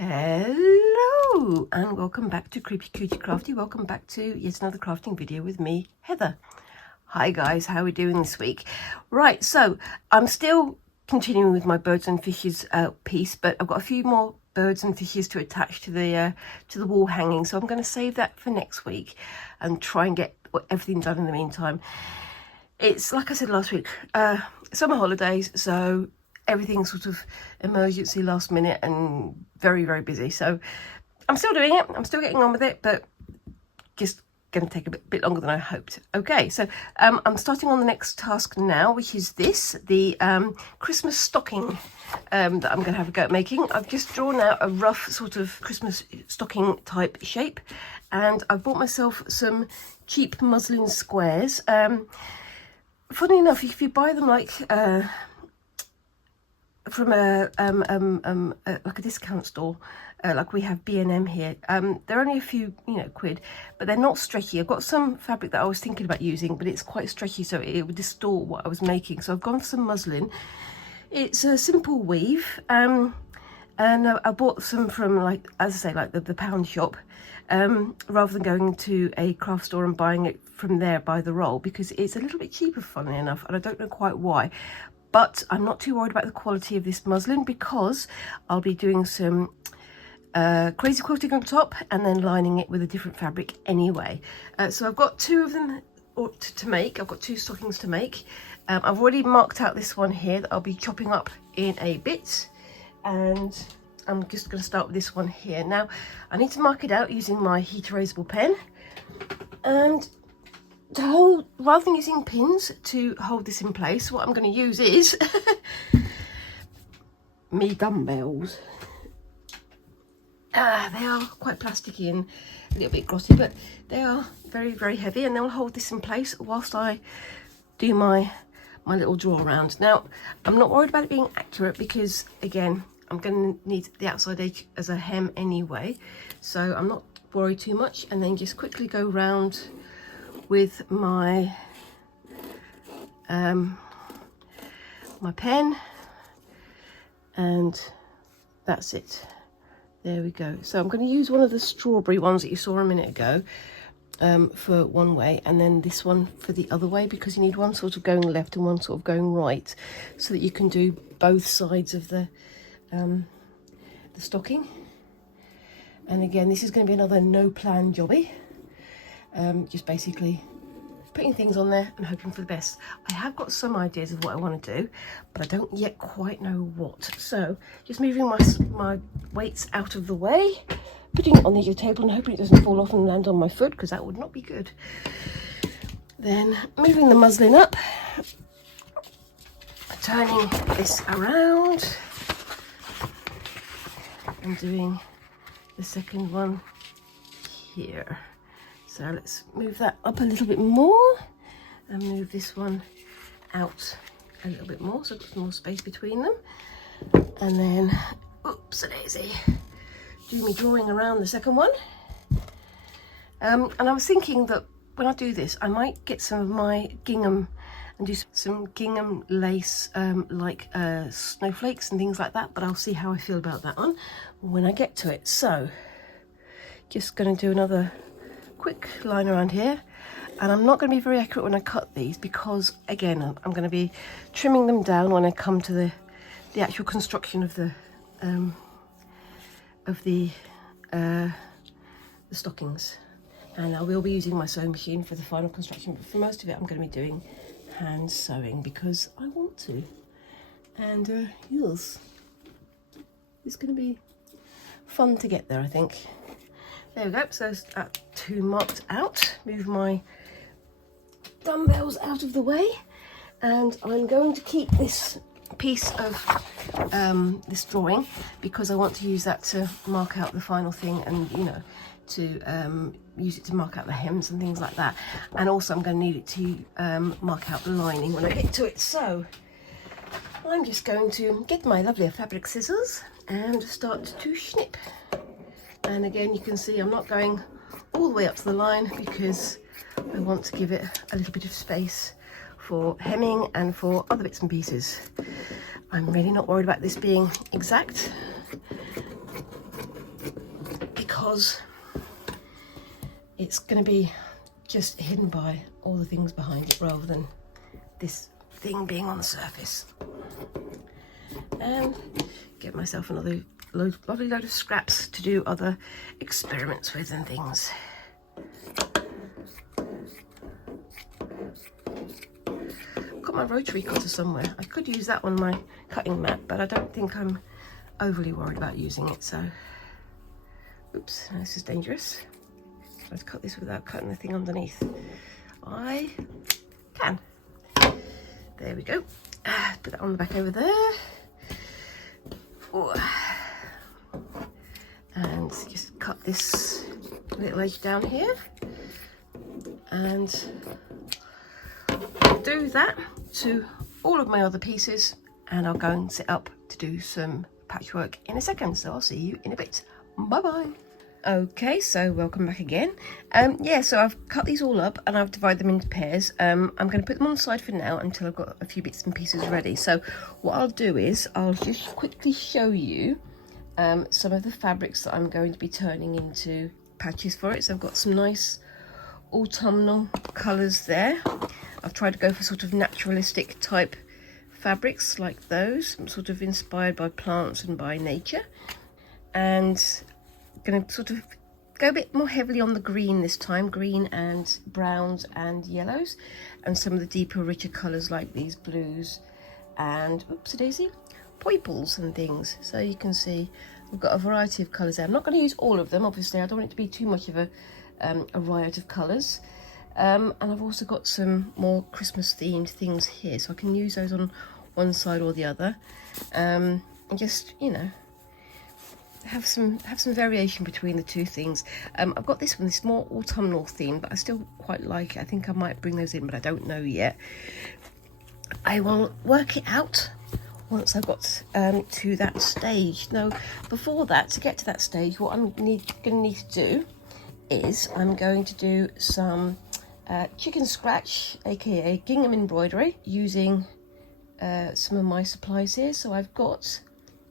Hello and welcome back to Creepy Cutie Crafty. Welcome back to yet another crafting video with me, Heather. Hi guys, how are we doing this week? Right, so I'm still continuing with my birds and fishes piece, but I've got a few more birds and fishes to attach to the wall hanging, so I'm going to save that for next week and try and get everything done in the meantime. It's like I said last week, summer holidays, so everything's sort of emergency, last minute, and very, very busy. So I'm still doing it. I'm still getting on with it, but just going to take a bit longer than I hoped. Okay, so I'm starting on the next task now, which is the Christmas stocking that I'm going to have a go at making. I've just drawn out a rough sort of Christmas stocking type shape, and I've bought myself some cheap muslin squares. Funny enough, if you buy them like from a like a discount store, like we have B&M here, they're only a few quid, but they're not stretchy. I've got some fabric that I was thinking about using, but it's quite stretchy, so it would distort what I was making. So I've gone for some muslin. It's a simple weave, and I bought some from, like, as I say, like the pound shop, rather than going to a craft store and buying it from there by the roll, because it's a little bit cheaper, funnily enough, and I don't know quite why. But I'm not too worried about the quality of this muslin, because I'll be doing some crazy quilting on top and then lining it with a different fabric anyway. So I've got two of them to make. I've got two stockings to make. I've already marked out this one here that I'll be chopping up in a bit, and I'm just going to start with this one here. Now I need to mark it out using my heat erasable pen, and to hold, rather than using pins to hold this in place, what I'm going to use is me dumbbells. They are quite plasticky and a little bit glossy, but they are very, very heavy, and they'll hold this in place whilst I do my little draw around. Now I'm not worried about it being accurate, because again, I'm going to need the outside edge as a hem anyway, so I'm not worried too much. And then just quickly go round with my my pen, and that's it. There we go. So I'm going to use one of the strawberry ones that you saw a minute ago for one way, and then this one for the other way, because you need one sort of going left and one sort of going right, so that you can do both sides of the stocking. And again, this is going to be another no plan jobby. Just basically putting things on there and hoping for the best. I have got some ideas of what I want to do, but I don't yet quite know what. So just moving my weights out of the way, putting it on the table and hoping it doesn't fall off and land on my foot, because that would not be good. Then moving the muslin up, turning this around and doing the second one here. So let's move that up a little bit more and move this one out a little bit more, so I've got some more space between them. And then, oops a daisy, do me drawing around the second one. And I was thinking that when I do this, I might get some of my gingham and do some gingham lace, like snowflakes and things like that, but I'll see how I feel about that one when I get to it. So just going to do another quick line around here, and I'm not going to be very accurate when I cut these, because again, I'm going to be trimming them down when I come to the actual construction of the stockings. And I will be using my sewing machine for the final construction, but for most of it I'm going to be doing hand sewing because I want to. And yes, it's going to be fun to get there, I think. There we go, so that's two marked out. Move my dumbbells out of the way, and I'm going to keep this piece of this drawing, because I want to use that to mark out the final thing, and to use it to mark out the hems and things like that. And also I'm going to need it to mark out the lining when I get to it. So I'm just going to get my lovely fabric scissors and start to snip. And again, you can see I'm not going all the way up to the line, because I want to give it a little bit of space for hemming and for other bits and pieces. I'm really not worried about this being exact. because it's going to be just hidden by all the things behind it rather than this thing being on the surface. And get myself another lovely load of scraps to do other experiments with and things. Got my rotary cutter somewhere. I could use that on my cutting mat, but I don't think I'm overly worried about using it, so oops, this is dangerous. Let's cut this without cutting the thing underneath. I can. There we go. Put that on the back over there. Ooh. And just cut this little edge down here. And I'll do that to all of my other pieces, and I'll go and set up to do some patchwork in a second. So I'll see you in a bit. Bye bye. Okay, so welcome back again. Yeah, so I've cut these all up and I've divided them into pairs. I'm going to put them on the side for now until I've got a few bits and pieces ready. So what I'll do is I'll just quickly show you some of the fabrics that I'm going to be turning into patches for it. So I've got some nice autumnal colours there. I've tried to go for sort of naturalistic type fabrics like those. I'm sort of inspired by plants and by nature. And going to sort of go a bit more heavily on the green this time, green and browns and yellows, and some of the deeper richer colours like these blues and oopsie-daisy purples and things. So you can see we've got a variety of colours there. I'm not going to use all of them, obviously. I don't want it to be too much of a riot of colours. And I've also got some more Christmas themed things here, so I can use those on one side or the other, and just, you know, have some variation between the two things. I've got this one, this more autumnal theme, but I still quite like it. I think I might bring those in, but I don't know yet. I will work it out once I've got to that stage. Now, before that, to get to that stage, what I'm going to need to do is I'm going to do some Chickenscratch, aka gingham embroidery, using some of my supplies here. So I've got,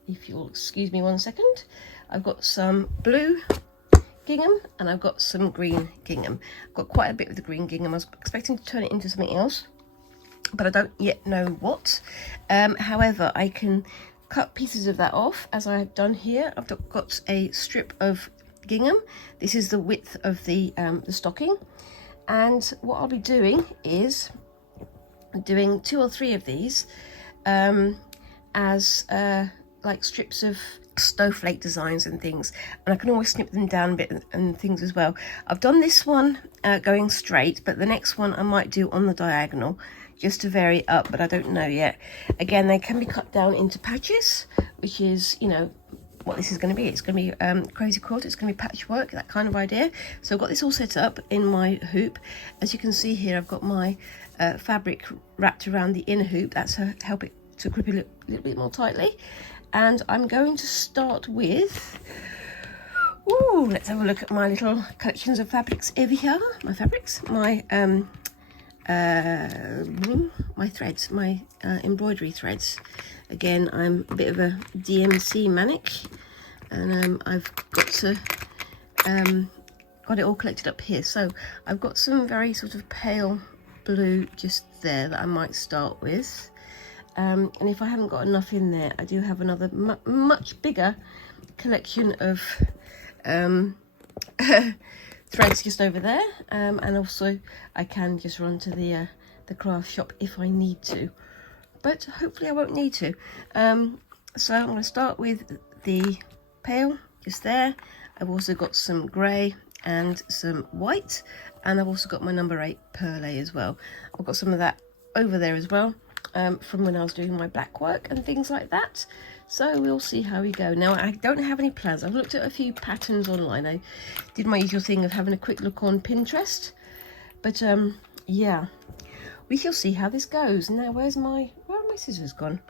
if you'll excuse me 1 second, I've got some blue gingham and I've got some green gingham. I've got quite a bit of the green gingham. I was expecting to turn it into something else, but I don't yet know what. However, I can cut pieces of that off as I have done here. I've got a strip of gingham. This is the width of the stocking, and what I'll be doing is doing 2 or 3 of these as like strips of snowflake designs and things, and I can always snip them down a bit and things as well. I've done this one going straight, but the next one I might do on the diagonal just to vary it up, but I don't know yet. Again, they can be cut down into patches, which is, you know, what this is going to be. It's going to be crazy quilt, it's going to be patchwork, that kind of idea. So I've got this all set up in my hoop. As you can see here, I've got my fabric wrapped around the inner hoop. That's to help it to grip it a little bit more tightly. And I'm going to start with, let's have a look at my little collections of fabrics over here. My fabrics, my threads, my embroidery threads. Again, I'm a bit of a DMC manic, and I've got to got it all collected up here. So I've got some very sort of pale blue just there that I might start with. And if I haven't got enough in there, I do have another much bigger collection of threads just over there, and also I can just run to the craft shop if I need to, but hopefully I won't need to. So I'm going to start with the pale just there. I've also got some grey and some white, and I've also got my number 8 perlé as well. I've got some of that over there as well, from when I was doing my black work and things like that. So we'll see how we go. Now, I don't have any plans. I've looked at a few patterns online. I did my usual thing of having a quick look on Pinterest, but yeah, we shall see how this goes. Now, where are my scissors gone?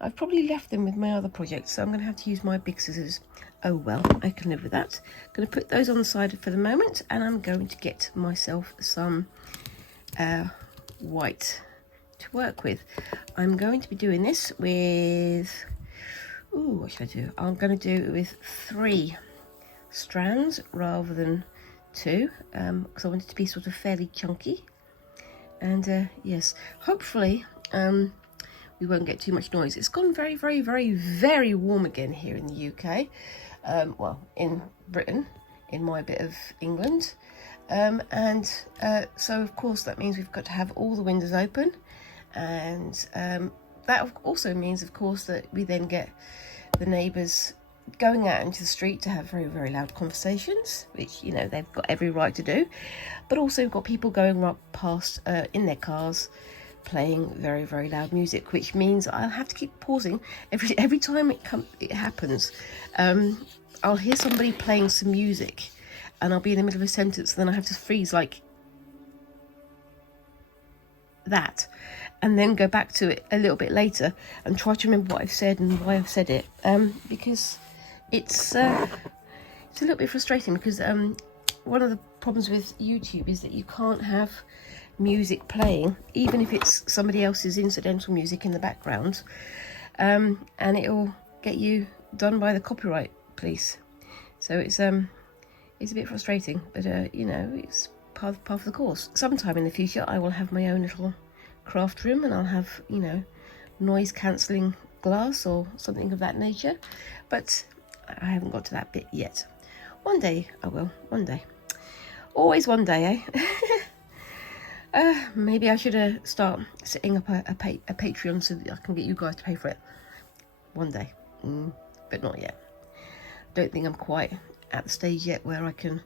I've probably left them with my other projects, so I'm going to have to use my big scissors. Oh well, I can live with that. I'm going to put those on the side for the moment, and I'm going to get myself some white to work with. I'm going to be doing this with, what should I do? I'm going to do it with 3 strands rather than 2, because I want it to be sort of fairly chunky. And yes, hopefully we won't get too much noise. It's gone very, very, very, very warm again here in the UK. Well, in Britain, in my bit of England. So of course that means we've got to have all the windows open, and that also means, of course, that we then get the neighbours going out into the street to have very, very loud conversations, which, you know, they've got every right to do. But also we've got people going right past in their cars playing very, very loud music, which means I'll have to keep pausing every time it happens. I'll hear somebody playing some music and I'll be in the middle of a sentence, and then I have to freeze like that, and then go back to it a little bit later and try to remember what I've said and why I've said it, because it's a little bit frustrating, because one of the problems with YouTube is that you can't have music playing, even if it's somebody else's incidental music in the background, and it'll get you done by the copyright police. So it's a bit frustrating, but you know, it's part of the course. Sometime in the future I will have my own little craft room, and I'll have, you know, noise cancelling glass or something of that nature, but I haven't got to that bit yet. One day I will, one day. Always one day, eh? Maybe I should start setting up a Patreon so that I can get you guys to pay for it. One day, but not yet. Don't think I'm quite at the stage yet where I can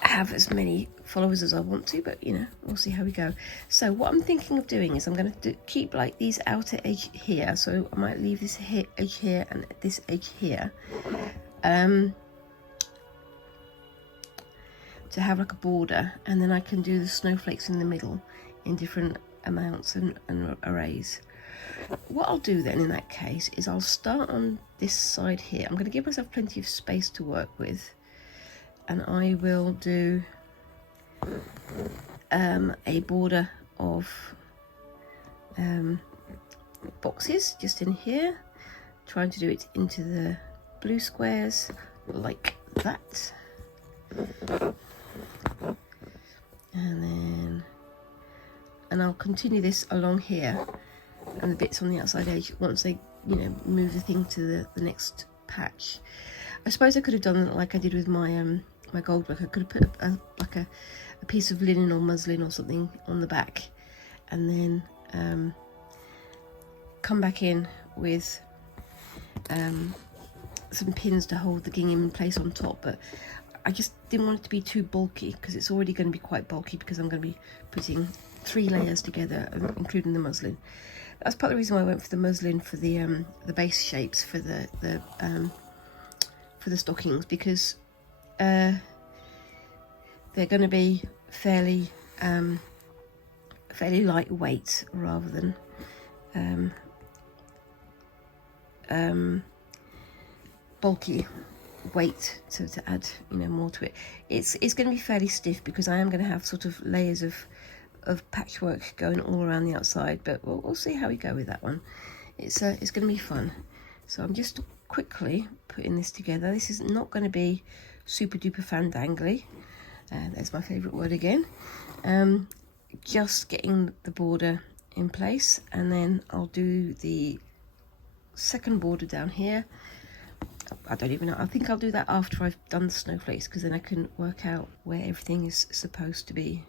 have as many followers as I want to, but you know, we'll see how we go. So what I'm thinking of doing is I'm going to keep like these outer edge here, so I might leave this edge here and this edge here, to have like a border, and then I can do the snowflakes in the middle in different amounts and arrays. What I'll do then in that case is I'll start on this side here. I'm going to give myself plenty of space to work with, and I will do a border of boxes just in here, trying to do it into the blue squares like that, and I'll continue this along here and the bits on the outside edge once they, you know, move the thing to the next patch. I suppose I could have done it like I did with my my gold work. I could have put a piece of linen or muslin or something on the back, and then come back in with some pins to hold the gingham in place on top. But I just didn't want it to be too bulky, because it's already going to be quite bulky, because I'm going to be putting 3 layers together, including the muslin. That's part of the reason why I went for the muslin for the base shapes for the stockings, because they're going to be fairly lightweight rather than bulky weight to add, you know, more to it. It's going to be fairly stiff, because I am going to have sort of layers of patchwork going all around the outside, but we'll see how we go with that one. It's going to be fun. So I'm just quickly putting this together. This is not going to be super duper fandangly, there's my favourite word again. Just getting the border in place, and then I'll do the second border down here. I don't even know, I think I'll do that after I've done the snowflakes, because then I can work out where everything is supposed to be.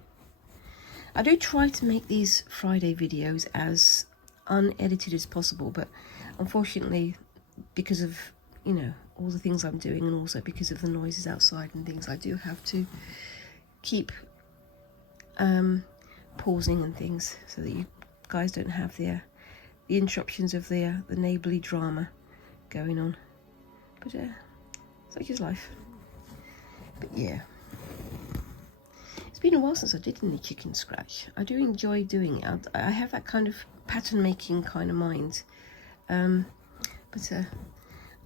I do try to make these Friday videos as unedited as possible, but unfortunately, because of, you know, all the things I'm doing, and also because of the noises outside and things, I do have to keep pausing and things, so that you guys don't have the interruptions of the neighbourly drama going on. But such is life. But yeah, it's been a while since I did any Chickenscratch. I do enjoy doing it. I have that kind of pattern making kind of mind, but I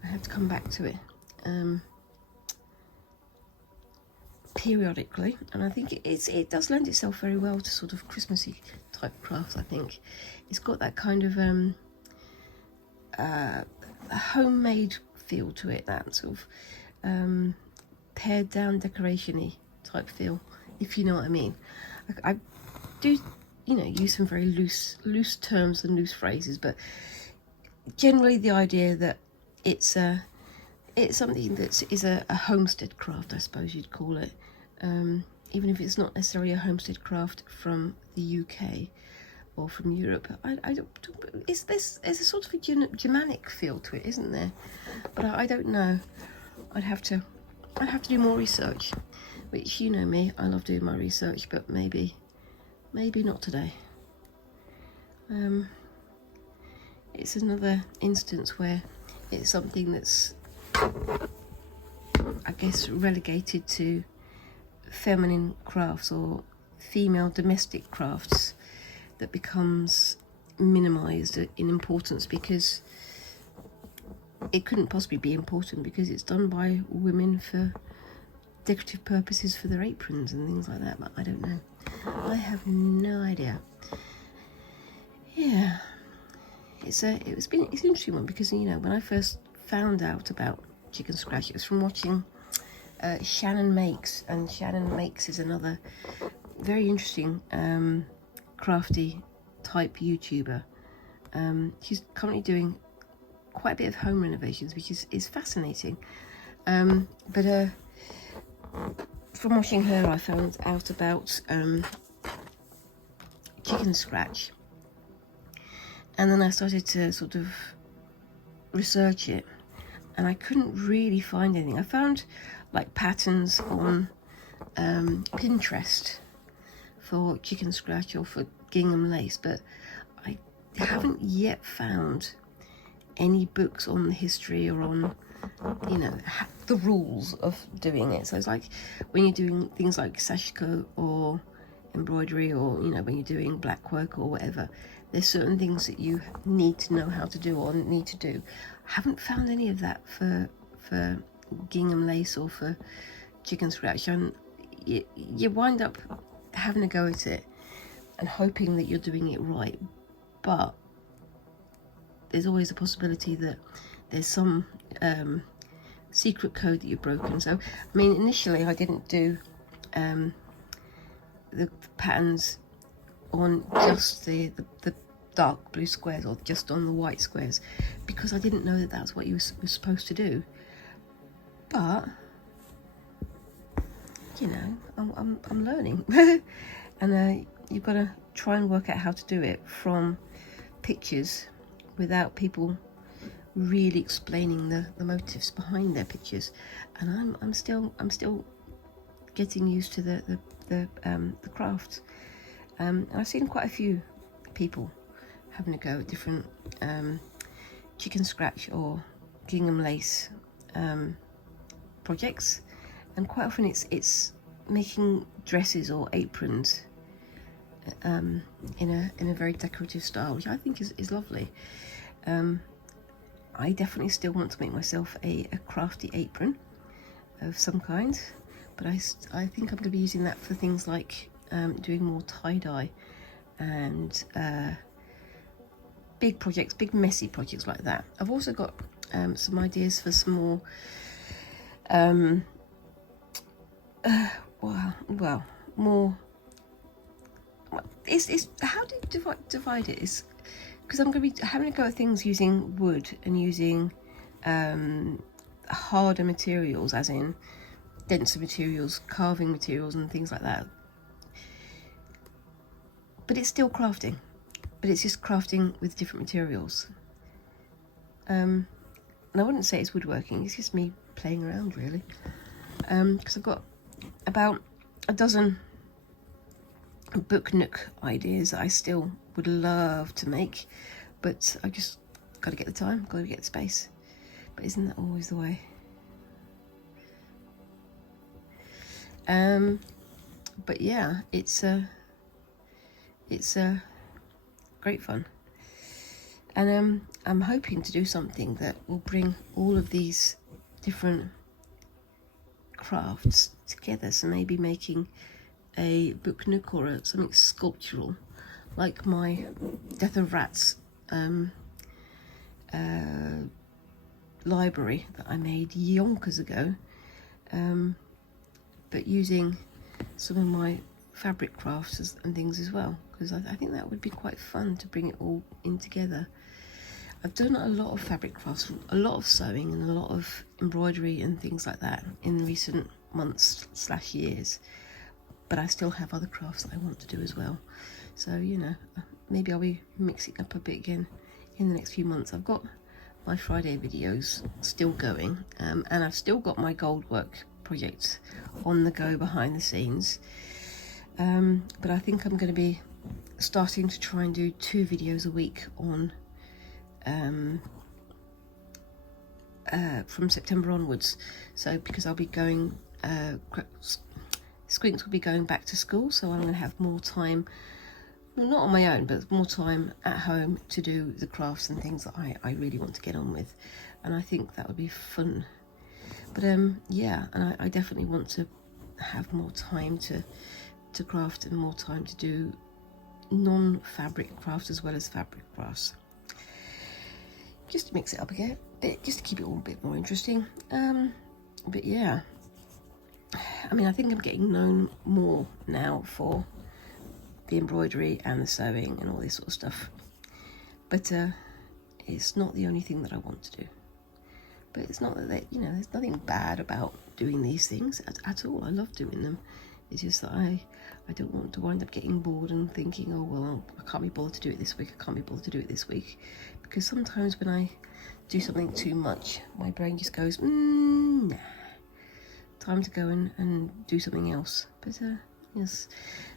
have to come back to it periodically, and I think it does lend itself very well to sort of Christmassy type crafts. I think it's got that kind of a homemade feel to it, that sort of pared down decoration-y type feel, if you know what I mean. I do, you know, use some very loose terms and loose phrases, but generally the idea that it's something that is a homestead craft, I suppose you'd call it, even if it's not necessarily a homestead craft from the UK or from Europe. I don't, there's a sort of a Germanic feel to it, isn't there? But I don't know. I'd have to do more research, which, you know me, I love doing my research, but maybe not today. It's another instance where it's something that's, I guess, relegated to feminine crafts or female domestic crafts that becomes minimized in importance, because it couldn't possibly be important because it's done by women for decorative purposes for their aprons and things like that. But I don't know. I have no idea. Yeah, it's an interesting one, because, you know, when I first found out about Chickenscratch, it was from watching Shannon Makes, and Shannon Makes is another very interesting crafty type YouTuber. She's currently doing quite a bit of home renovations, which is fascinating. But from watching her, I found out about Chickenscratch, and then I started to sort of research it, and I couldn't really find anything. I found like patterns on Pinterest for Chickenscratch or for gingham lace, but I haven't yet found any books on the history or on, you know, the rules of doing it. So it's like when you're doing things like sashiko or embroidery, or, you know, when you're doing black work or whatever, there's certain things that you need to know how to do or need to do. I haven't found any of that for gingham lace or for Chickenscratch, and you wind up having a go at it and hoping that you're doing it right, but there's always a possibility that there's some secret code that you've broken. So, I mean, initially I didn't do the patterns on just the dark blue squares or just on the white squares, because I didn't know that that's what you were supposed to do. But, you know, I'm learning. And you've got to try and work out how to do it from pictures without people really explaining the motives behind their pictures. And I'm still getting used to the craft. And I've seen quite a few people having a go at different Chickenscratch or gingham lace projects, and quite often it's making dresses or aprons in a very decorative style, which I think is lovely. I definitely still want to make myself a crafty apron of some kind, but I think I'm going to be using that for things like doing more tie-dye and big projects, big messy projects like that. I've also got some ideas for some more more. It's how do you divide it? Is because I'm going to be having a go at things using wood and using harder materials, as in denser materials, carving materials and things like that. But it's still crafting, but it's just crafting with different materials. And I wouldn't say it's woodworking, it's just me playing around, really. Because I've got about a dozen book nook ideas that I still would love to make, but I just got to get the time, got to get the space. But isn't that always the way? But yeah, it's great fun, and I'm hoping to do something that will bring all of these different crafts together. So maybe making a book nook or something sculptural, like my Death of Rats library that I made yonkers ago, but using some of my fabric crafts and things as well, because I think that would be quite fun to bring it all in together. I've done a lot of fabric crafts, a lot of sewing and a lot of embroidery and things like that in recent months / years, but I still have other crafts that I want to do as well. So, you know, maybe I'll be mixing up a bit again in the next few months. I've got my Friday videos still going, and I've still got my gold work project on the go behind the scenes, but I think I'm going to be starting to try and do 2 videos a week on from September onwards. So because I'll be going, Squinks will be going back to school, so I'm going to have more time, well, not on my own, but more time at home to do the crafts and things that I really want to get on with, and I think that would be fun. But yeah, and I definitely want to have more time to craft and more time to do non-fabric crafts as well as fabric crafts, just to mix it up again, just to keep it all a bit more interesting. But yeah, I mean, I think I'm getting known more now for the embroidery and the sewing and all this sort of stuff, but it's not the only thing that I want to do. But it's not that, you know, there's nothing bad about doing these things at all. I love doing them. It's just that I don't want to wind up getting bored and thinking, oh well, I can't be bothered to do it this week, I can't be bothered to do it this week, because sometimes when I do something too much, my brain just goes, nah, time to go and do something else. But yes,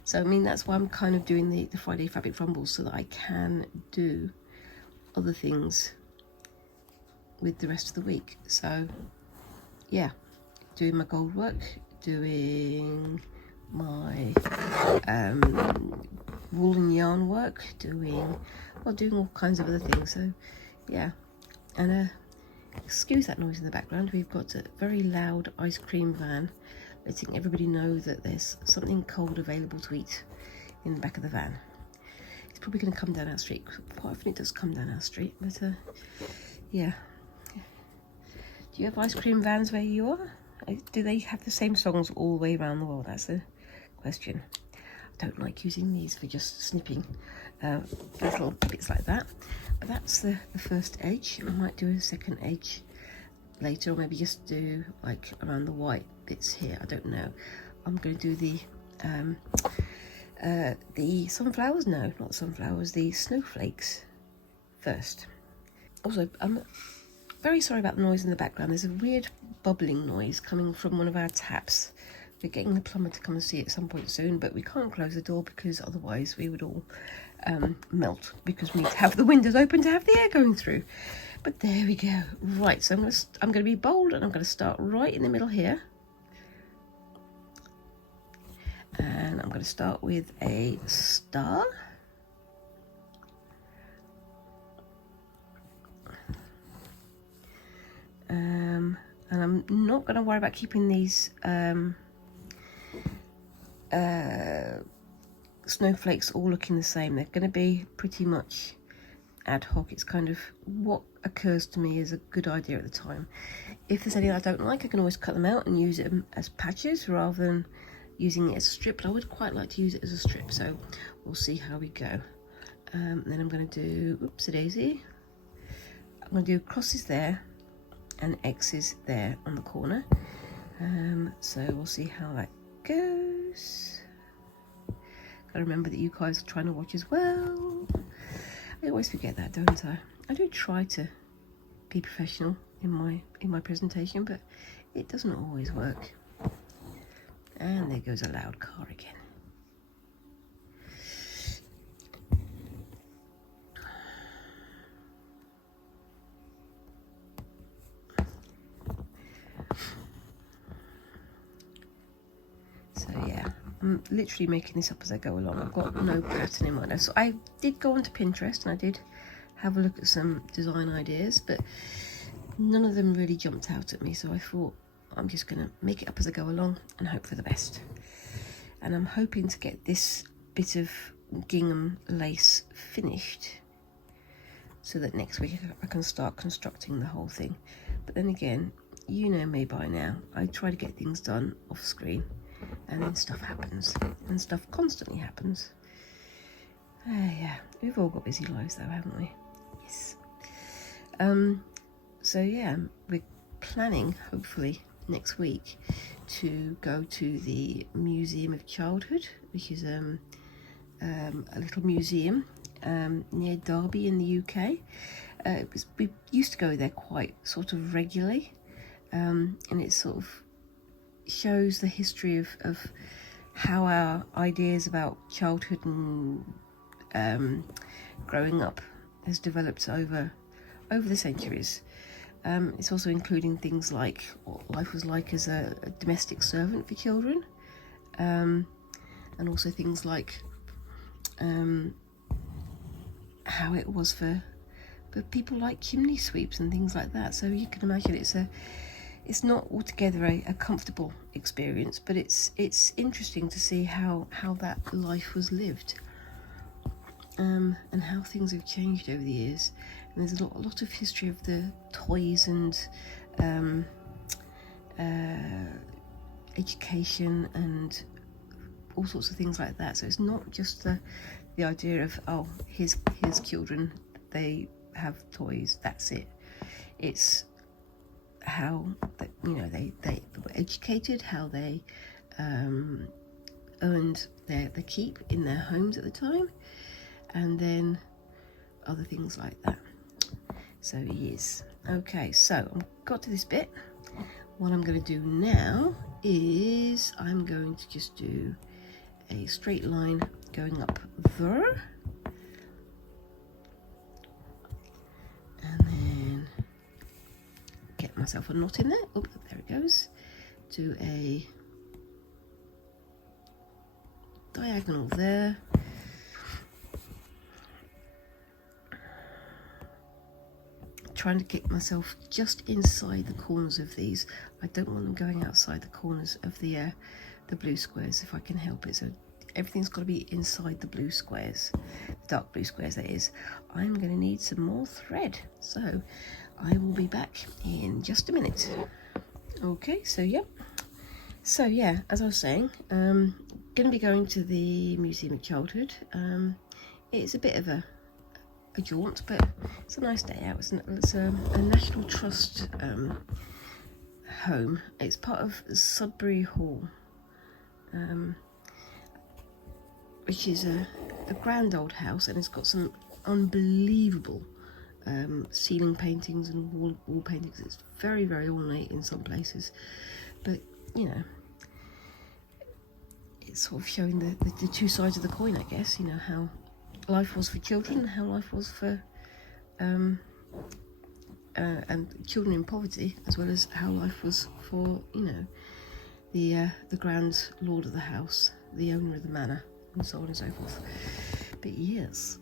so I mean, that's why I'm kind of doing the Friday fabric fumbles, so that I can do other things with the rest of the week. So yeah, doing my gold work, doing my wool and yarn work, doing all kinds of other things. So yeah, and excuse that noise in the background, we've got a very loud ice cream van letting everybody know that there's something cold available to eat in the back of the van. It's probably going to come down our street. Quite often it does come down our street, but yeah. Do you have ice cream vans where you are? Do they have the same songs all the way around the world? That's the question. I don't like using these for just snipping little bits like that. But that's the first edge. I might do a second edge later, or maybe just do like around the white bits here. I don't know. I'm going to do the sunflowers. No, not sunflowers. The snowflakes first. Also, I'm very sorry about the noise in the background. There's a weird bubbling noise coming from one of our taps. We're getting the plumber to come and see it at some point soon, but we can't close the door because otherwise we would all melt, because we need to have the windows open to have the air going through. But there we go. Right, so I'm going to be bold, and I'm going to start right in the middle here. And I'm going to start with a star. And I'm not going to worry about keeping these snowflakes all looking the same. They're going to be pretty much ad hoc. It's kind of what occurs to me is a good idea at the time. If there's any I don't like, I can always cut them out and use it as patches rather than using it as a strip, but I would quite like to use it as a strip, so we'll see how we go. Then I'm going to do, oopsie-daisy, I'm going to do crosses there and X's there on the corner. So we'll see how that goes. Gotta remember that you guys are trying to watch as well. I always forget that, don't I? I do try to be professional in my presentation, but it doesn't always work. And there goes a loud car again. So yeah, I'm literally making this up as I go along. I've got no pattern in mind. So I did go onto Pinterest and I did have a look at some design ideas, but none of them really jumped out at me. So I thought I'm just going to make it up as I go along and hope for the best. And I'm hoping to get this bit of gingham lace finished so that next week I can start constructing the whole thing. But then again, you know me by now. I try to get things done off screen, and then stuff happens, and stuff constantly happens. Yeah, we've all got busy lives though, haven't we? Yes. So yeah, we're planning, hopefully, next week to go to the Museum of Childhood, which is a little museum near Derby in the UK. We used to go there quite sort of regularly, and it sort of shows the history of how our ideas about childhood and growing up has developed over the centuries. It's also including things like what life was like as a domestic servant for children, and also things like how it was for people like chimney sweeps and things like that. So you can imagine it's not altogether a comfortable experience, but it's interesting to see how that life was lived, and how things have changed over the years. And there's a lot of history of the toys and education and all sorts of things like that. So it's not just the idea of, oh, here's children, they have toys, that's it. It's how they were educated, how they earned their keep in their homes at the time, and then other things like that. So yes. Okay, so I've got to this bit. What I'm going to do now is I'm going to just do a straight line going up there, and then get myself a knot in there. Oh, there it goes. Do a diagonal there. Trying to get myself just inside the corners of these. I don't want them going outside the corners of the blue squares if I can help it. So everything's got to be inside the blue squares, the dark blue squares that is. I'm going to need some more thread, so I will be back in just a minute. Okay, so yeah, as I was saying, going to be going to the Museum of Childhood. It's a bit of a jaunt, but it's a nice day out. It's a National Trust home. It's part of Sudbury Hall, which is a grand old house, and it's got some unbelievable ceiling paintings and wall paintings. It's very, very ornate in some places, but you know, it's sort of showing the two sides of the coin, I guess. You know, how life was for children, how life was for and children in poverty, as well as how life was for, you know, the grand lord of the house, the owner of the manor, and so on and so forth. But yes,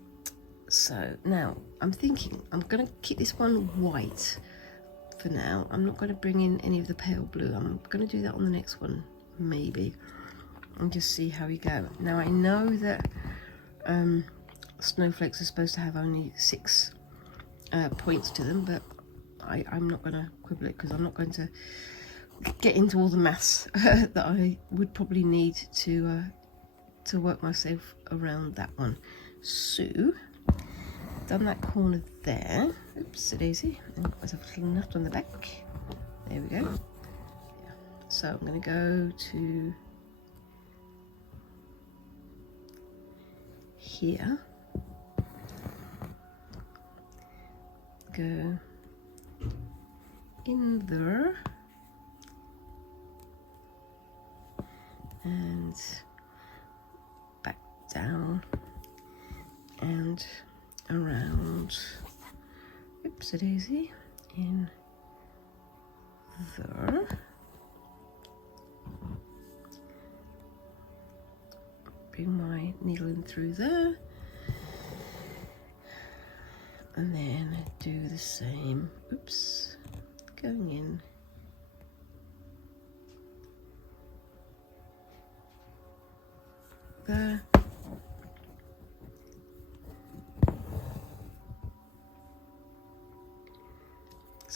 so now I'm thinking I'm going to keep this one white for now. I'm not going to bring in any of the pale blue. I'm going to do that on the next one, maybe, and just see how we go. Now I know that snowflakes are supposed to have only 6 points to them, but I'm not going to quibble it, because I'm not going to get into all the maths that I would probably need to work myself around that one. So done that corner there. Oops, a daisy. And got myself a little nut on the back. There we go. Yeah. So I'm going to go to here. Go in there and back down and around. Oops, a daisy. In there. Bring my needle in through there, and then do the same. Oops, going in there.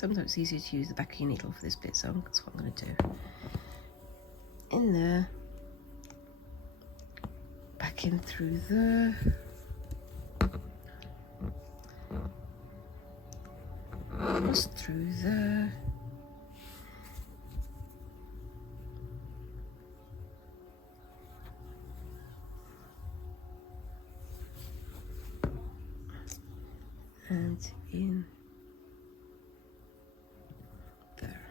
sometimes it's easier to use the back of your needle for this bit, so that's what I'm going to do. In there, back in through there, across through there, and in there.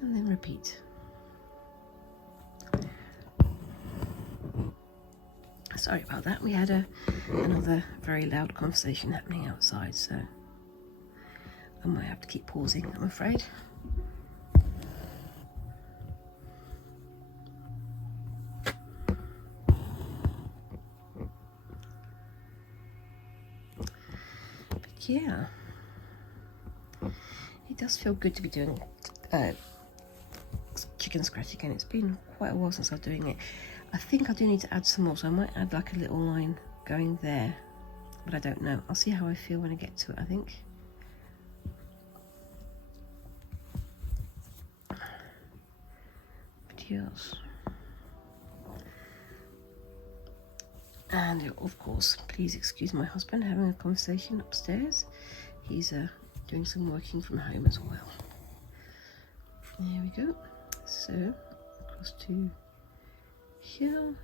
And then repeat. Sorry about that, we had another very loud conversation happening outside, so I might have to keep pausing, I'm afraid. But yeah, it does feel good to be doing chicken scratch again. It's been quite a while since I'm doing it. I think I do need to add some more, so I might add like a little line going there, but I don't know. I'll see how I feel when I get to it, I think. But yes. And of course, please excuse my husband having a conversation upstairs. He's doing some working from home as well. There we go. So, across to here.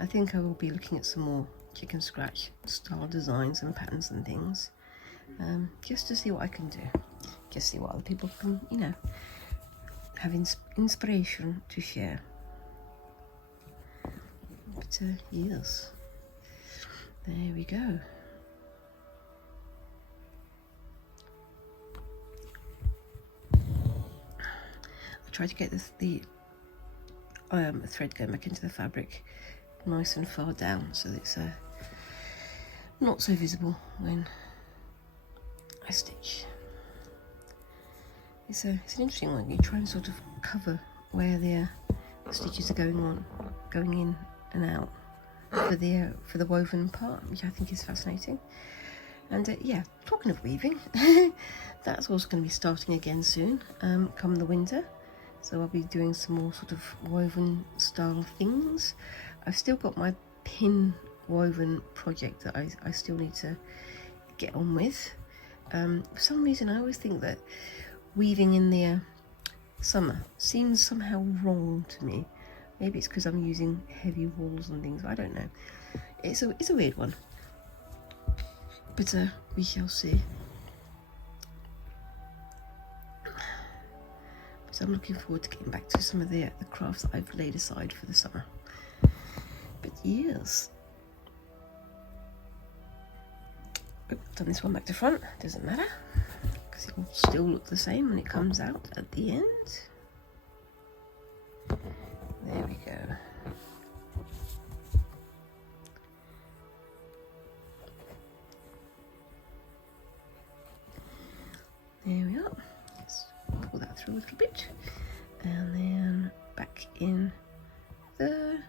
I think I will be looking at some more chicken scratch style designs and patterns and things, just to see what I can do, just see what other people can, you know, have inspiration to share. But yes, there we go. I tried to get the thread going back into the fabric nice and far down, so that it's not so visible when I stitch. It's an interesting one. You try and sort of cover where the stitches are going in and out for the woven part, which I think is fascinating. And yeah, talking of weaving, that's also going to be starting again soon, come the winter. So I'll be doing some more sort of woven style things. I've still got my pin woven project that I still need to get on with. For some reason I always think that weaving in the summer seems somehow wrong to me. Maybe it's because I'm using heavy wools and things, I don't know. It's a weird one, but we shall see. So I'm looking forward to getting back to some of the crafts that I've laid aside for the summer. But yes, done this one back to front, doesn't matter, because it will still look the same when it comes out at the end. There we go. There we are. Let's pull that through a little bit, and then back in there,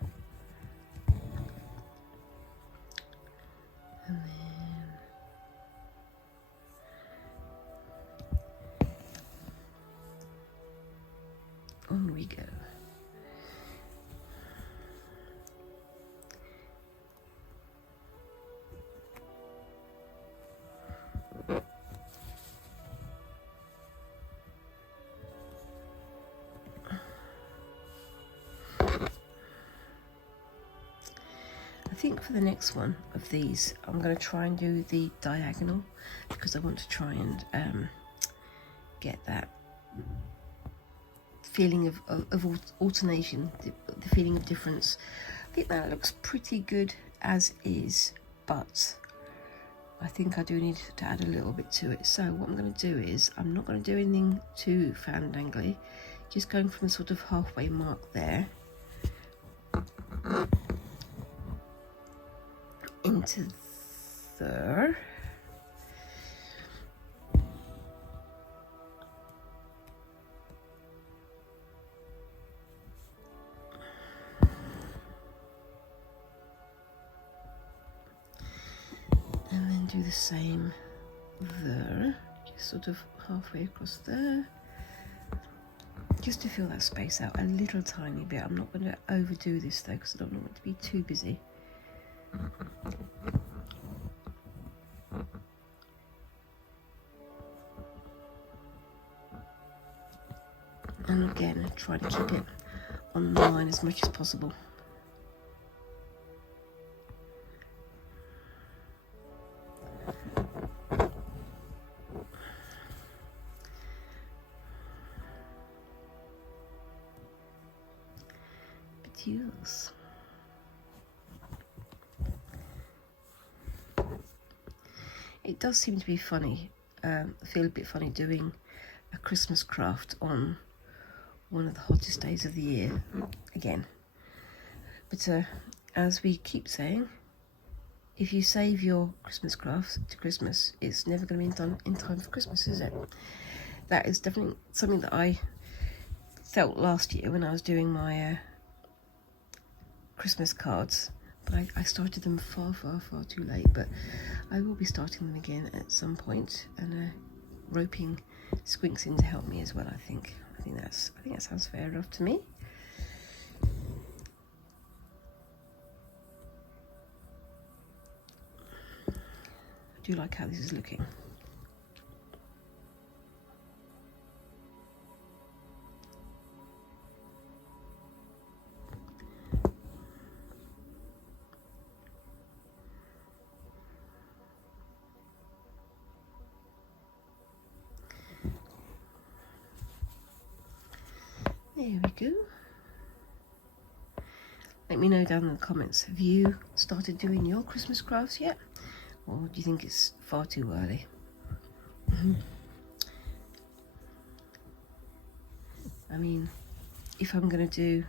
and then on we go. I think for the next one of these, I'm going to try and do the diagonal, because I want to try and get that feeling of alternation, the feeling of difference. I think that looks pretty good as is, but I think I do need to add a little bit to it. So what I'm going to do is, I'm not going to do anything too fandangly, just going from the sort of halfway mark there into there. And then do the same there, just sort of halfway across there, just to fill that space out a little tiny bit. I'm not going to overdo this though, because I don't want it to be too busy. And again, try to keep it on the line as much as possible. Yes. It does seem to be funny, feel a bit funny doing a Christmas craft on one of the hottest days of the year again. But as we keep saying, if you save your Christmas crafts to Christmas, it's never going to be done in time for Christmas, is it? That is definitely something that I felt last year when I was doing my Christmas cards, but I started them far too late. But I will be starting them again at some point, and roping squinks in to help me as well. I think that sounds fair enough to me. I do like how this is looking. There we go. Let me know down in the comments, have you started doing your Christmas crafts yet? Or do you think it's far too early? I mean, if I'm going to do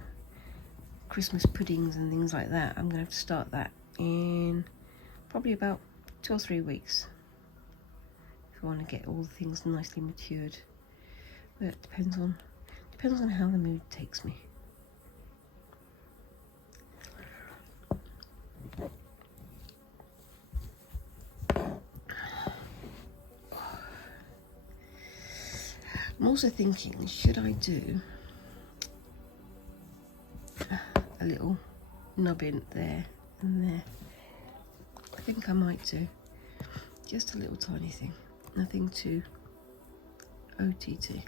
Christmas puddings and things like that, I'm going to have to start that in probably about 2 or 3 weeks. If I want to get all the things nicely matured. But it depends on how the mood takes me. I'm also thinking, should I do a little nubbin there and there? I think I might do. Just a little tiny thing. Nothing too OTT.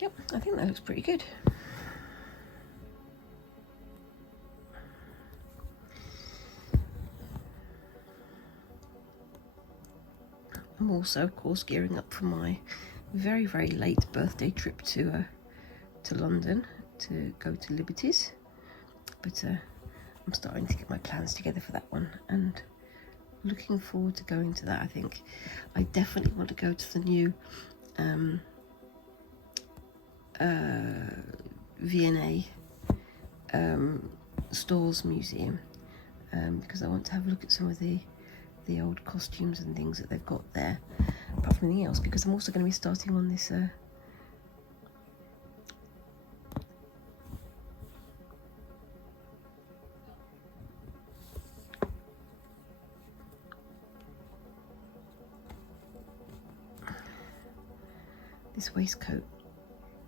Yep, I think that looks pretty good. I'm also, of course, gearing up for my very late birthday trip to London to go to Liberties. But I'm starting to get my plans together for that one, and looking forward to going to that. I think I definitely want to go to the new V&A Stores Museum, because I want to have a look at some of the old costumes and things that they've got there, apart from anything else, because I'm also going to be starting on this this waistcoat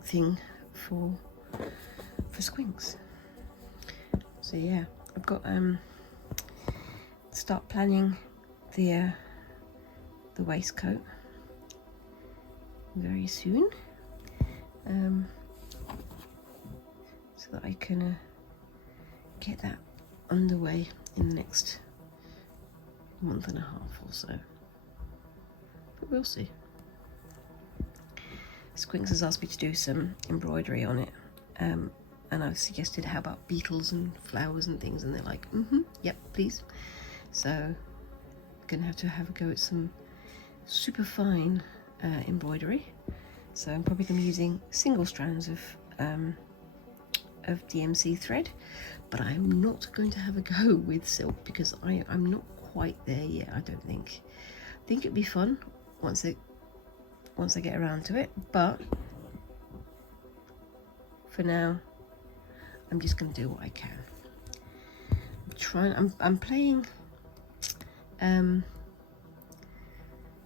thing for squinks. So yeah, I've got start planning the waistcoat very soon, so that I can get that underway in the next month and a half or so, but we'll see. Squinks has asked me to do some embroidery on it, and I suggested, how about beetles and flowers and things, and they're like, yep, please. So I'm gonna have a go at some super fine embroidery. So I'm probably gonna be using single strands of DMC thread, but I'm not going to have a go with silk because I'm not quite there yet. I don't think. I think it'd be fun once I get around to it, but for now I'm just going to do what I can. I'm playing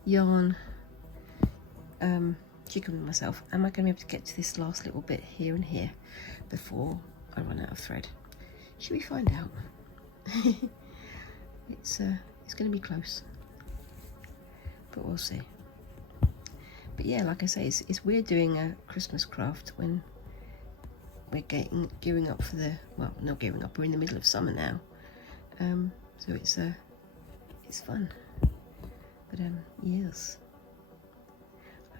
yarn chicken with myself. Am I going to be able to get to this last little bit here and here before I run out of thread? Should we find out? It's going to be close, but we'll see. But yeah, like I say, it's weird doing a Christmas craft when we're gearing up for the, well, not gearing up, we're in the middle of summer now. So it's fun. But yes,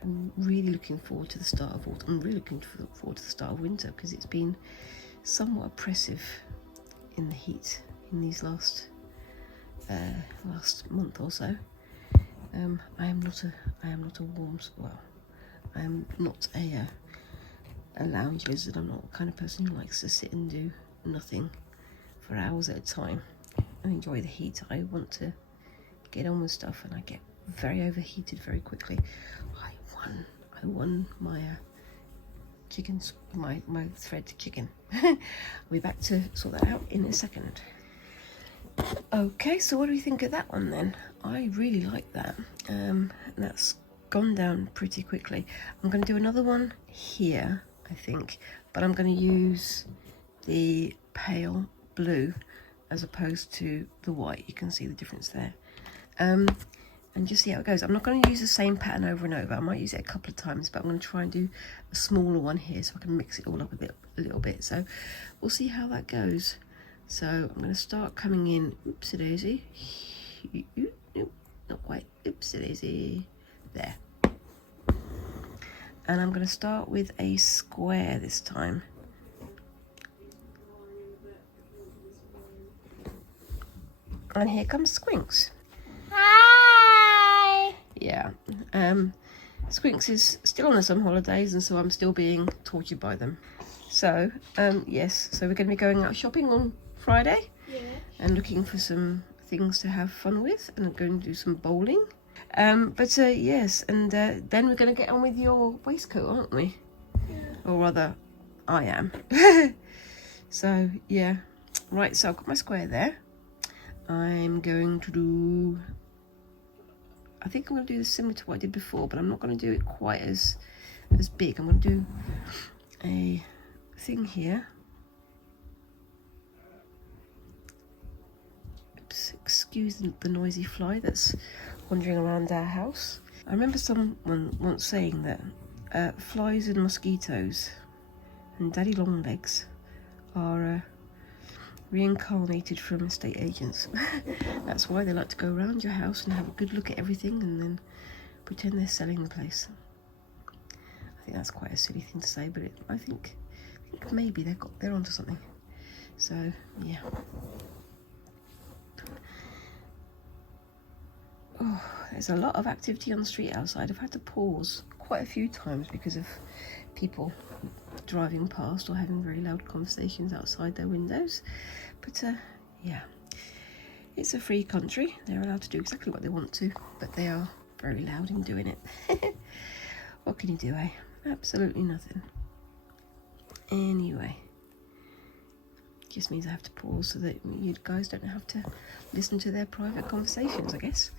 I'm really looking forward to the start of autumn. I'm really looking forward to the start of winter, because it's been somewhat oppressive in the heat in these last month or so. I am not a warm, well, I am not a lounge lizard. I'm not the kind of person who likes to sit and do nothing for hours at a time and enjoy the heat. I want to get on with stuff, and I get very overheated very quickly. I won my chickens, my thread chicken. I'll be back to sort that out in a second. Okay, so what do you think of that one then? I really like that. That's gone down pretty quickly. I'm going to do another one here, I think, but I'm going to use the pale blue as opposed to the white. You can see the difference there. And just see how it goes. I'm not going to use the same pattern over and over. I might use it a couple of times, but I'm going to try and do a smaller one here so I can mix it all up a little bit. So we'll see how that goes. So I'm going to start coming in, oopsie-daisy, not quite, oopsie-daisy, there. And I'm going to start with a square this time. And here comes Squinks. Hi! Yeah, Squinks is still on the summer holidays, and so I'm still being tortured by them. So, yes, so we're going to be going out shopping on Friday, and looking for some things to have fun with, and I'm going to do some bowling. Yes, and then we're going to get on with your waistcoat, aren't we? Yeah. Or rather, I am. So, yeah. Right, so I've got my square there. I'm going to do, I think I'm going to do this similar to what I did before, but I'm not going to do it quite as big. I'm going to do a thing here. Oops, excuse the noisy fly that's wandering around our house. I remember someone once saying that flies and mosquitoes and daddy long legs are reincarnated from estate agents. That's why they like to go around your house and have a good look at everything and then pretend they're selling the place. I think that's quite a silly thing to say, but I think maybe they're onto something. So yeah. Oh, there's a lot of activity on the street outside. I've had to pause quite a few times because of people driving past or having very loud conversations outside their windows. But yeah, it's a free country. They're allowed to do exactly what they want to, but they are very loud in doing it. What can you do, eh? Absolutely nothing. Anyway, just means I have to pause so that you guys don't have to listen to their private conversations, I guess.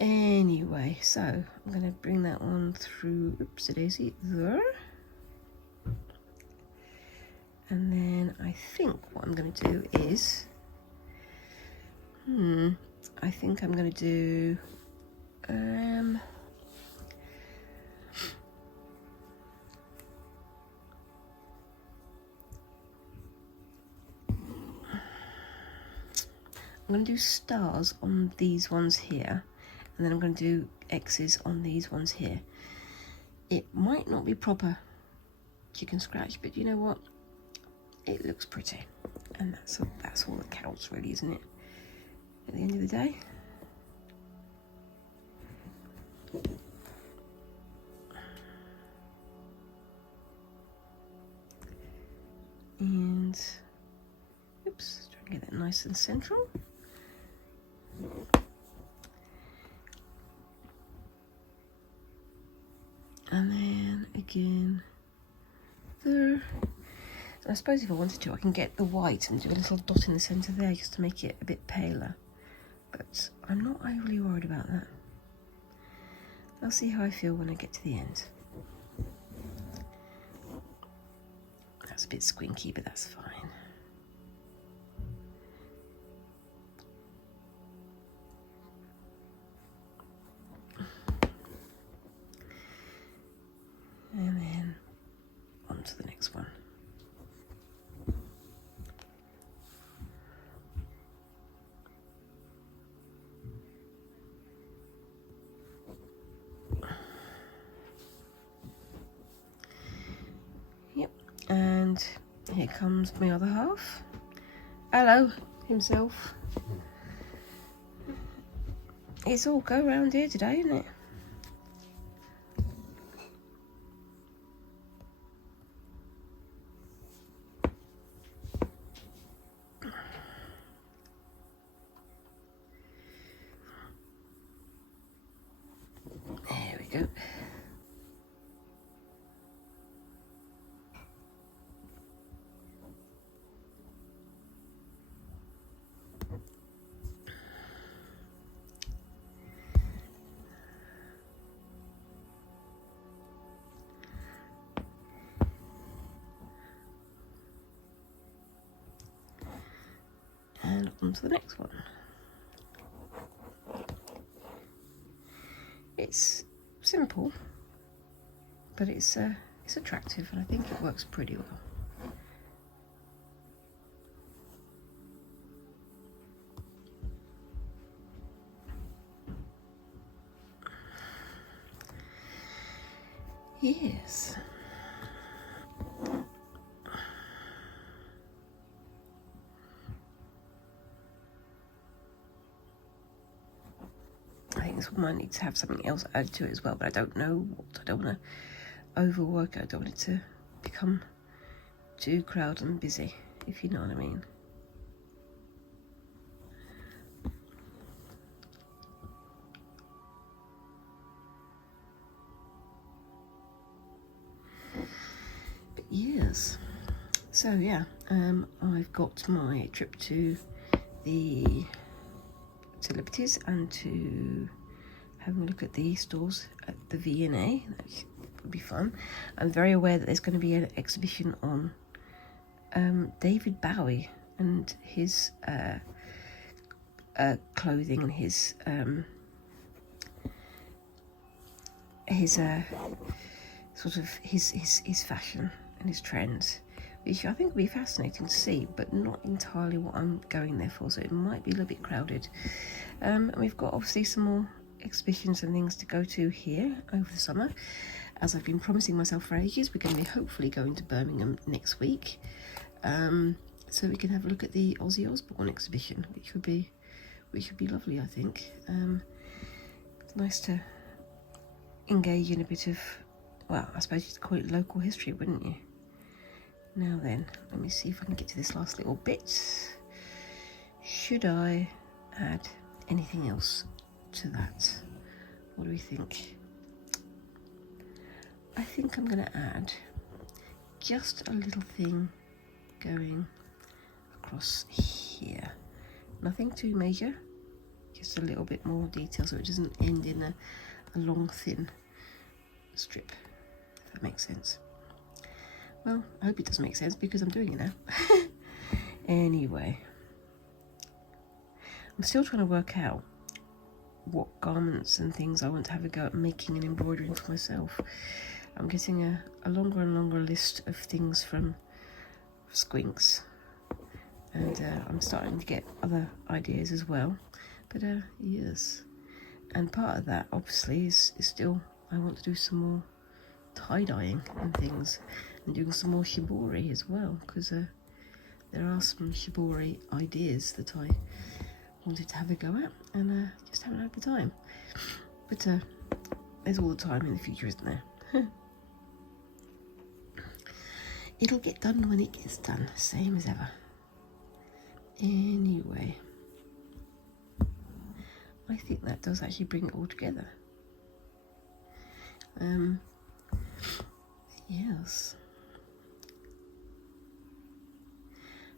Anyway, so I'm going to bring that one through, oopsie-daisy, there. And then I think what I'm going to do is, I think I'm going to do, I'm going to do stars on these ones here, and then I'm going to do X's on these ones here. It might not be proper chicken scratch, but you know what? it looks pretty, and that's all that counts, really, isn't it? At the end of the day. And oops, trying to get that nice and central. And then again there. And I suppose if I wanted to, I can get the white and do a little dot in the centre there just to make it a bit paler. But I'm not overly worried about that. I'll see how I feel when I get to the end. That's a bit squinky, but that's fine. And then on to the next one. Yep, and here comes my other half. Hello, himself. It's all go round here today, isn't it? There we go. And on to the next one. It's simple, but it's attractive, and I think it works pretty well. Yes. I think this one might need to have something else added to it as well, but I don't know what. I don't want to overwork it. I don't want it to become too crowded and busy, if you know what I mean. But yes, so yeah, I've got my trip to Liberties and to having a look at the stores at the V&A. That would be fun. I'm very aware that there's going to be an exhibition on David Bowie and his clothing and his sort of his fashion and his trends, which I think would be fascinating to see, but not entirely what I'm going there for, so it might be a little bit crowded. And we've got obviously some more exhibitions and things to go to here over the summer. As I've been promising myself for ages, we're going to be hopefully going to Birmingham next week, so we can have a look at the Ozzy Osbourne exhibition, which would be lovely, I think. It's nice to engage in a bit of, well, I suppose you'd call it local history, wouldn't you? Now then, let me see if I can get to this last little bit. Should I add anything else to that? What do we think? I think I'm going to add just a little thing going across here. Nothing too major, just a little bit more detail so it doesn't end in a long thin strip, if that makes sense. Well, I hope it does make sense because I'm doing it now. Anyway, I'm still trying to work out what garments and things I want to have a go at making and embroidering for myself. I'm getting a longer and longer list of things from Squinks, and I'm starting to get other ideas as well. But yes, and part of that obviously is still, I want to do some more tie-dyeing and things, and doing some more shibori as well, because there are some shibori ideas that I wanted to have a go at, and just haven't had the time. But there's all the time in the future, isn't there? It'll get done when it gets done, same as ever. Anyway, I think that does actually bring it all together. Yes.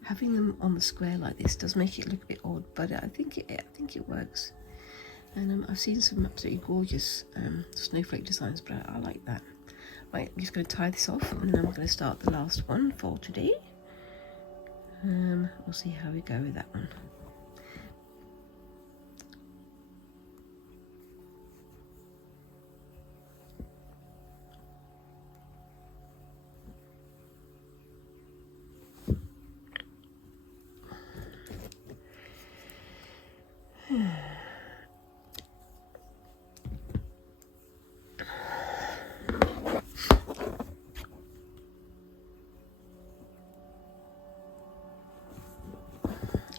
Having them on the square like this does make it look a bit odd, but I think it works. And I've seen some absolutely gorgeous snowflake designs, but I like that. Right, I'm just going to tie this off, and then I'm going to start the last one for today. We'll see how we go with that one.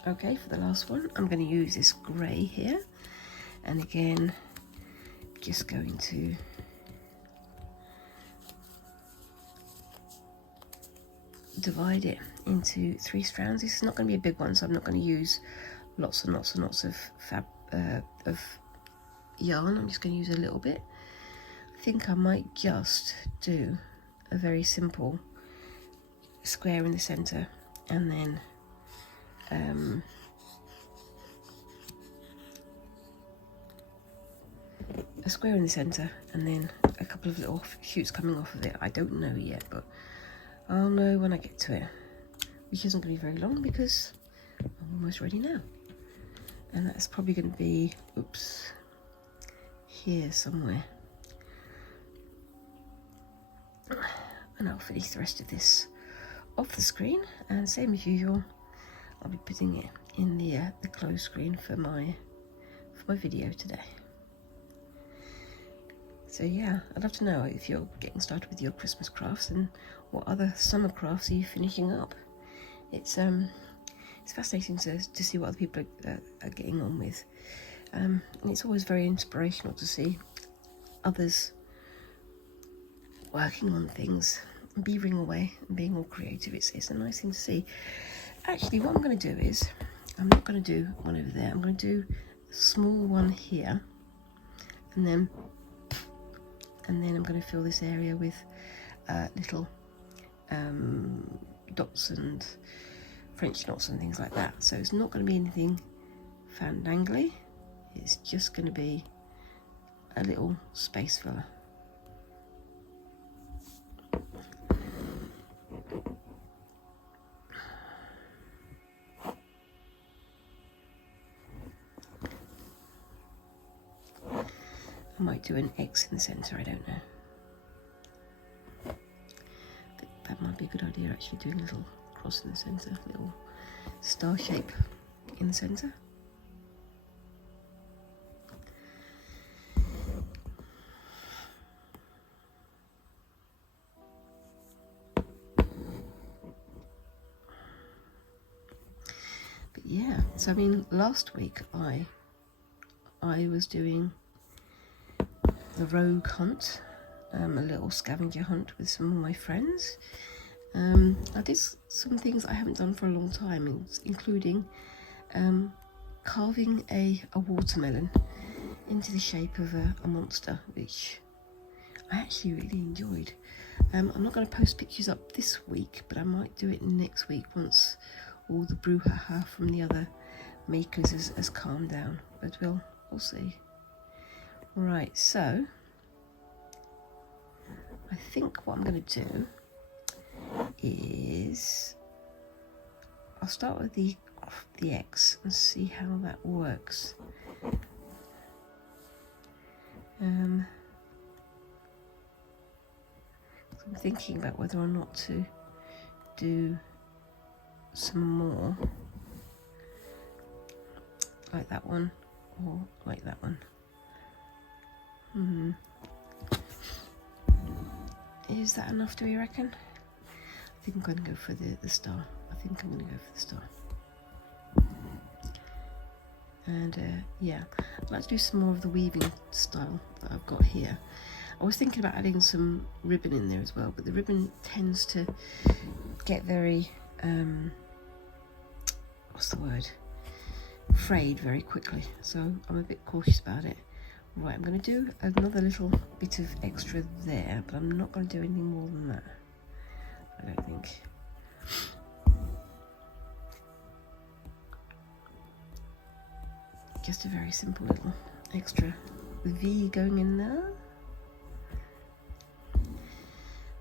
Okay, for the last one, I'm going to use this grey here, and again, just going to divide it into 3 strands. This is not going to be a big one, so I'm not going to use lots and lots and lots of yarn. I'm just going to use a little bit. I think I might just do a very simple square in the centre, and then a square in the centre, and then a couple of little shoots coming off of it. I don't know yet, but I'll know when I get to it, which isn't going to be very long because I'm almost ready now. And that's probably going to be, oops, here somewhere. And I'll finish the rest of this off the screen, and same as usual, I'll be putting it in the close screen for my video today. So yeah, I'd love to know if you're getting started with your Christmas crafts, and what other summer crafts are you finishing up. It's fascinating to see what other people are getting on with, and it's always very inspirational to see others working on things, beavering away and being all creative. It's a nice thing to see. Actually, what I'm going to do is, I'm not going to do one over there. I'm going to do a small one here, and then I'm going to fill this area with little dots and French knots and things like that. So it's not going to be anything fandangly. It's just going to be a little space filler. I might do an X in the centre, I don't know. I think that might be a good idea, actually, doing a little cross in the centre, a little star shape in the centre. But yeah, so I mean, last week I was doing the rogue hunt, a little scavenger hunt with some of my friends. I did some things I haven't done for a long time, including carving a watermelon into the shape of a monster, which I actually really enjoyed. I'm not going to post pictures up this week, but I might do it next week once all the brouhaha from the other makers has calmed down, but we'll see. Right, so I think what I'm going to do is I'll start with the X and see how that works. I'm thinking about whether or not to do some more like that one or like that one. Is that enough, do you reckon? I think I'm going to go for the star. I think I'm going to go for the star. And yeah, I'd like to do some more of the weaving style that I've got here. I was thinking about adding some ribbon in there as well, but the ribbon tends to get very, what's the word, frayed very quickly, so I'm a bit cautious about it. Right, I'm going to do another little bit of extra there, but I'm not going to do anything more than that, I don't think. Just a very simple little extra V going in there.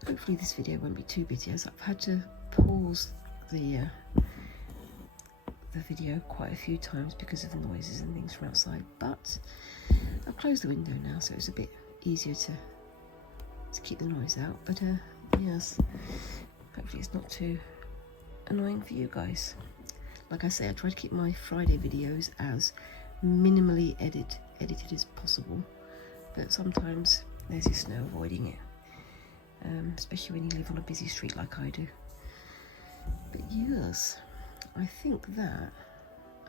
Hopefully this video won't be too bitty, as I've had to pause the video quite a few times because of the noises and things from outside, but I've closed the window now, so it's a bit easier to keep the noise out. But yes, hopefully it's not too annoying for you guys. Like I say, I try to keep my Friday videos as minimally edited as possible, but sometimes there's just no avoiding it, especially when you live on a busy street like I do. But yes, I think that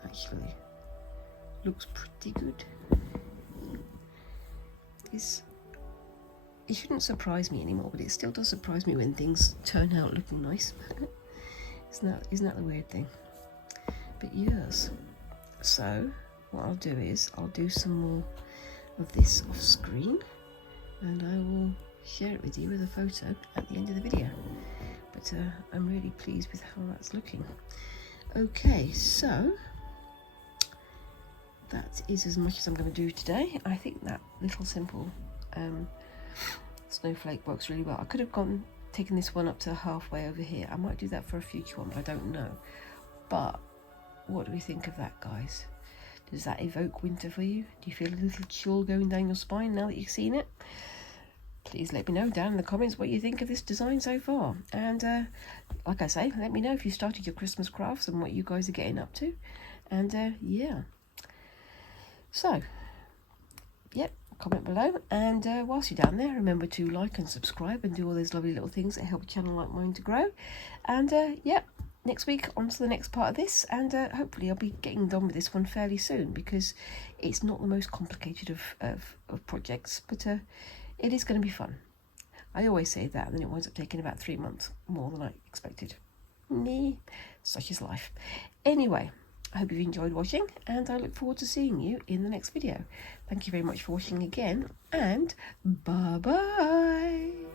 actually looks pretty good. It shouldn't surprise me anymore, but it still does surprise me when things turn out looking nice. Isn't that the weird thing? But yes, so what I'll do is I'll do some more of this off screen, and I will share it with you with a photo at the end of the video. But I'm really pleased with how that's looking. Okay, so that is as much as I'm going to do today. I think that little simple snowflake works really well. I could have taken this one up to halfway over here. I might do that for a future one, but I don't know. But what do we think of that, guys? Does that evoke winter for you? Do you feel a little chill going down your spine now that you've seen it? Please let me know down in the comments what you think of this design so far. And like I say, let me know if you started your Christmas crafts and what you guys are getting up to. And yeah. So, yep, comment below. And whilst you're down there, remember to like and subscribe and do all those lovely little things that help a channel like mine to grow. And yep, next week on to the next part of this, and hopefully I'll be getting done with this one fairly soon, because it's not the most complicated of projects, but it is going to be fun. I always say that, and then it winds up taking about 3 months more than I expected. Me, such is life. Anyway, I hope you've enjoyed watching, and I look forward to seeing you in the next video. Thank you very much for watching again, and bye bye.